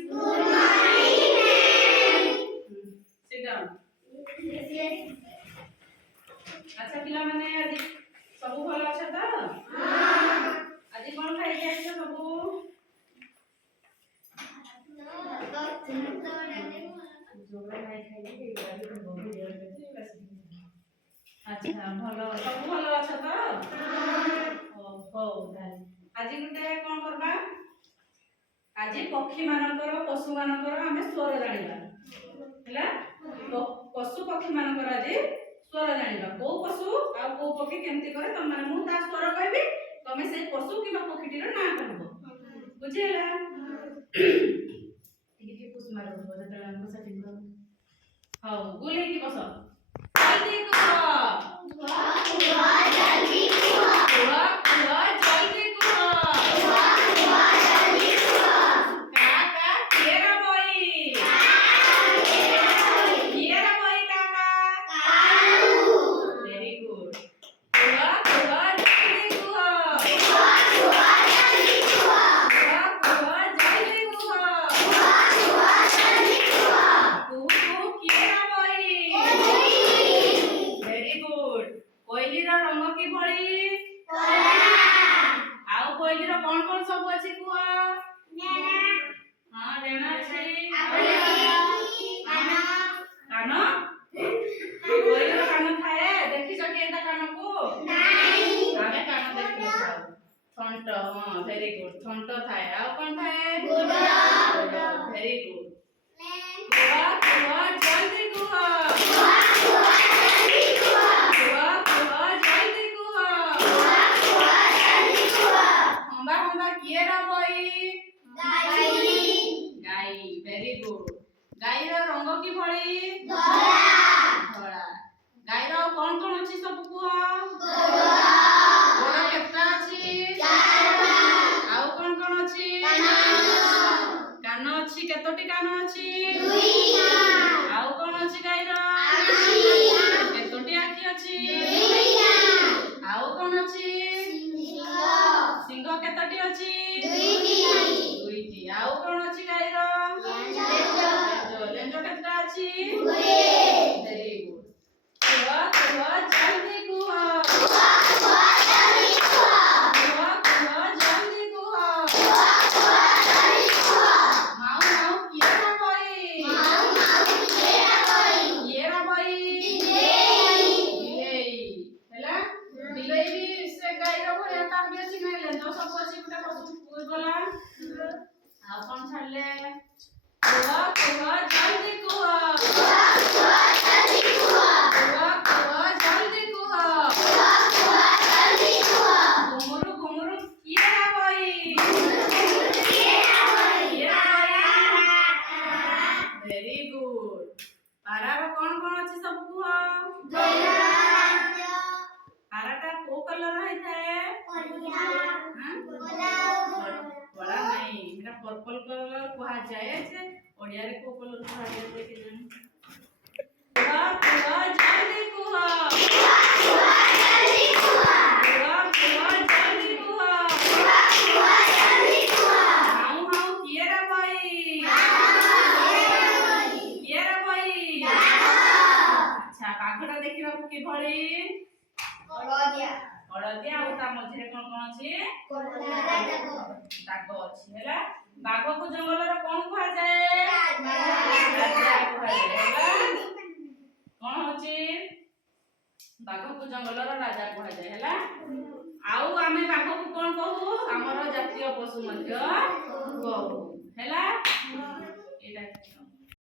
Good morning, ma'am. Sit down. Yes. अच्छा पिला माने आज सब भल अच्छा त आज कोन खाइ जाय छ सब अच्छा भल सब भल अच्छा त हो आज गुटे कोन करबा आज पक्षी मानकर पशु मानकर हमें स्वर जानिबा हैला पशु पक्षी मानकर आज स्वर जानिबा को पशु आ को पक्षी केमती करे तम माने मु ता स्वर कहबी तमे से पशु किबा पक्षीटीर ना कहबो बुझिला टिके पुष मारो जतले हमको सेटिंग करो हां गुले की बस जल्दी करो Wow, जल्दी करो। जल्दी करो जल्दी करो। काका केरा बोई केरा बोई काका कालू। वेरी गुड जल्दी करो जल्दी करो। जल्दी करो जल्दी करो। कुहू केरा बोई वेरी गुड कोइली रा रंग की भली कला। आउ कोइली रा कोन कोन सब अछि कुआ नेना। हां डेना अछि अपनी। काना। कान कोइली रा कान थाए देखि सके एता कान को नहीं। आमे कान देखि खाओ थंट हां वेरी गुड थंट थाए आउ कोन थाए गुड़ा। वेरी गुड कुआ जल्दी कुआ जल्दी करो। जल्दी कुआ जल्दी करो। हम्बा केरा बोई गाई। गाई वेरी गुड गाई रो रंग की भली धला। धला गाई रो कोन कोन अछि सब कुआ गोड़ा। गोड़ केतना अछि चारटा। आउ कोन कोन अछि काना। कान अछि केतोटी कान अछि दुईटा। आउ कोन अछि गाई रो आखी। केतोटी आखी अछि दुईटा। आउ कोन अछि सिंह। सिंह केतोटी अछि दुईटी। दुईटी आउ कोन अछि गाई रो लेंजो केतटा अछि गुड़े। वेरी गुड कुआ जल्दी कुआ जल्दी करो। जल्दी कुआ जल्दी करो। माऊ केरा बोई केरा बोई। केरा बोई बिलेई। बिलेई हैला बिलेई भी से गाई रो भया तार भी अछि नै लेंजो सब अछि गुटा पशु गला आ कोन छाडले कुआ जल्दी कुआ जल्दी करो। जल्दी कुआ जल्दी करो। घुमुरु केरा बोई केरा बोई। वेरी गुड पारा रो कोन कोन अछि सब कुआ पाराटा को कलर है थाए बड़ा नहीं एटा पर्पल कलर कुआ जाय छे ओडिया रे को कलर कुआ जाय छे कि जानी कुआ जल्दी कुआ जल्दी करो। जल्दी कुआ जल्दी करो। हाउ केरा बोई केरा बोई अच्छा पाखटा देखिबा कि भली हळदिया आ ता मझिरे कोन कोन अछि दाग अछि हैला बाघ को जंगल रो कोन कुआ जाय राजा कुआ जाय हैला कोन होची बाघ को जंगल रो राजा कुआ जाय हैला आउ आमे बाघ को कोन कहू हमर जातीय पशु मध्य कहू हैला एटा